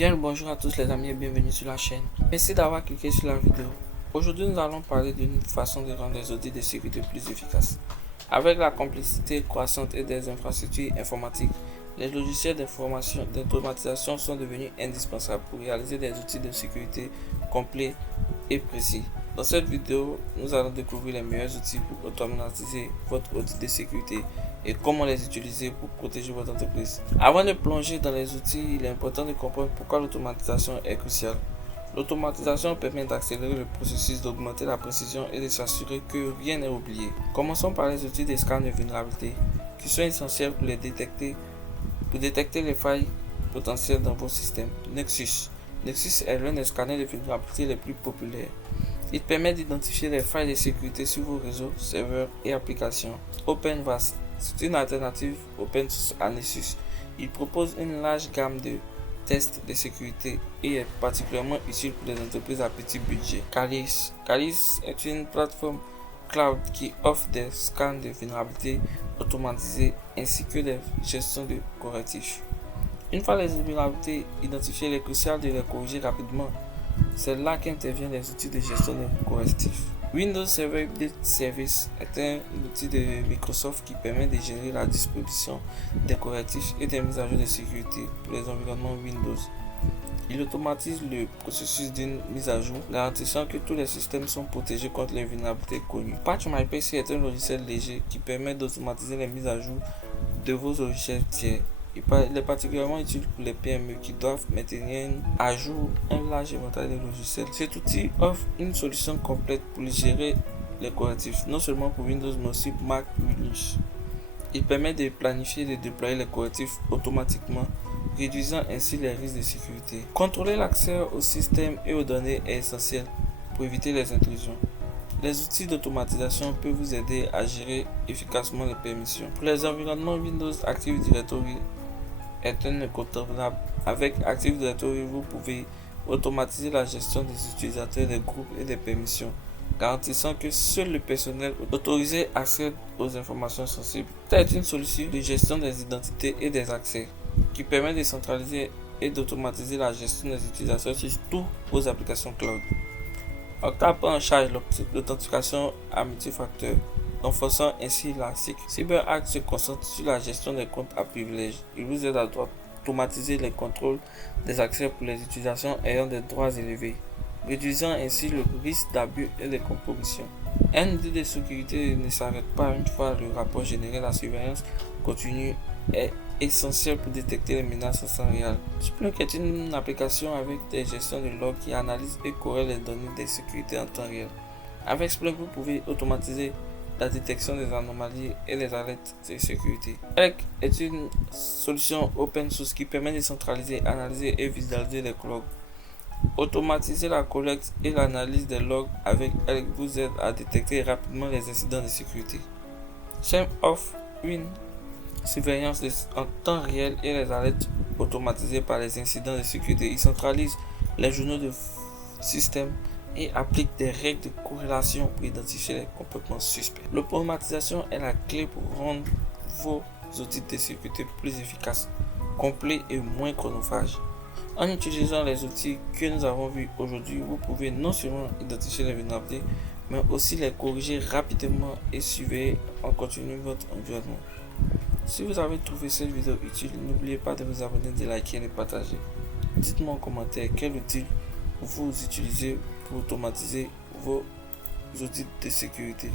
Bien le bonjour à tous les amis et bienvenue sur la chaîne. Merci d'avoir cliqué sur la vidéo. Aujourd'hui nous allons parler d'une façon de rendre les audits de sécurité plus efficaces. Avec la complexité croissante et des infrastructures informatiques, les logiciels d'information d'automatisation sont devenus indispensables pour réaliser des outils de sécurité complets et précis. Dans cette vidéo, nous allons découvrir les meilleurs outils pour automatiser votre audit de sécurité et comment les utiliser pour protéger votre entreprise. Avant de plonger dans les outils, il est important de comprendre pourquoi l'automatisation est cruciale. L'automatisation permet d'accélérer le processus, d'augmenter la précision et de s'assurer que rien n'est oublié. Commençons par les outils de scan de vulnérabilité qui sont essentiels pour détecter les failles potentielles dans vos systèmes. Nexus est l'un des scanners de vulnérabilité les plus populaires. Il permet d'identifier les failles de sécurité sur vos réseaux, serveurs et applications. OpenVAS, c'est une alternative open source à Nexus. Il propose une large gamme de tests de sécurité et est particulièrement utile pour les entreprises à petit budget. Qualys est une plateforme cloud qui offre des scans de vulnérabilités automatisés ainsi que des gestions de correctifs. Une fois les vulnérabilités identifiées, il est crucial de les corriger rapidement. C'est là qu'interviennent les outils de gestion de correctifs. Windows Server Update Service est un outil de Microsoft qui permet de gérer la distribution des correctifs et des mises à jour de sécurité pour les environnements Windows. Il automatise le processus d'une mise à jour, garantissant que tous les systèmes sont protégés contre les vulnérabilités connues. PatchMyPC est un logiciel léger qui permet d'automatiser les mises à jour de vos logiciels tiers. Il est particulièrement utile pour les PME qui doivent maintenir à jour un large éventail de logiciels. Cet outil offre une solution complète pour gérer les correctifs, non seulement pour Windows mais aussi pour Mac ou Linux. Il permet de planifier et de déployer les correctifs automatiquement, réduisant ainsi les risques de sécurité. Contrôler l'accès au système et aux données est essentiel pour éviter les intrusions. Les outils d'automatisation peuvent vous aider à gérer efficacement les permissions. Pour les environnements Windows, Active Directory est un incontournable. Avec Active Directory, vous pouvez automatiser la gestion des utilisateurs, des groupes et des permissions, garantissant que seul le personnel autorisé accède aux informations sensibles. C'est une solution de gestion des identités et des accès qui permet de centraliser et d'automatiser la gestion des utilisateurs sur toutes vos applications cloud. Okta prend en charge l'authentification à multifacteur, renforçant ainsi la sécurité. CyberArk se concentre sur la gestion des comptes à privilèges. Il vous aide à automatiser les contrôles des accès pour les utilisations ayant des droits élevés, réduisant ainsi le risque d'abus et de compromission. Un outil de sécurité ne s'arrête pas une fois le rapport généré. La surveillance continue est essentielle pour détecter les menaces en temps réel. Splunk est une application avec des gestions de logs qui analyse et corrèle les données de sécurité en temps réel. Avec Splunk, vous pouvez automatiser la détection des anomalies et les alertes de sécurité. Elk est une solution open source qui permet de centraliser, analyser et visualiser les logs. Automatiser la collecte et l'analyse des logs avec Elk vous aide à détecter rapidement les incidents de sécurité. SIEM offre une surveillance en temps réel et les alertes automatisées par les incidents de sécurité. Il centralise les journaux de système et applique des règles de corrélation pour identifier les comportements suspects. L'automatisation est la clé pour rendre vos outils de sécurité plus efficaces, complets et moins chronophages. En utilisant les outils que nous avons vus aujourd'hui, vous pouvez non seulement identifier les vulnérabilités, mais aussi les corriger rapidement et surveiller en continu votre environnement. Si vous avez trouvé cette vidéo utile, n'oubliez pas de vous abonner, de liker et de partager. Dites-moi en commentaire quel outil vous utilisez pour automatiser vos outils de sécurité.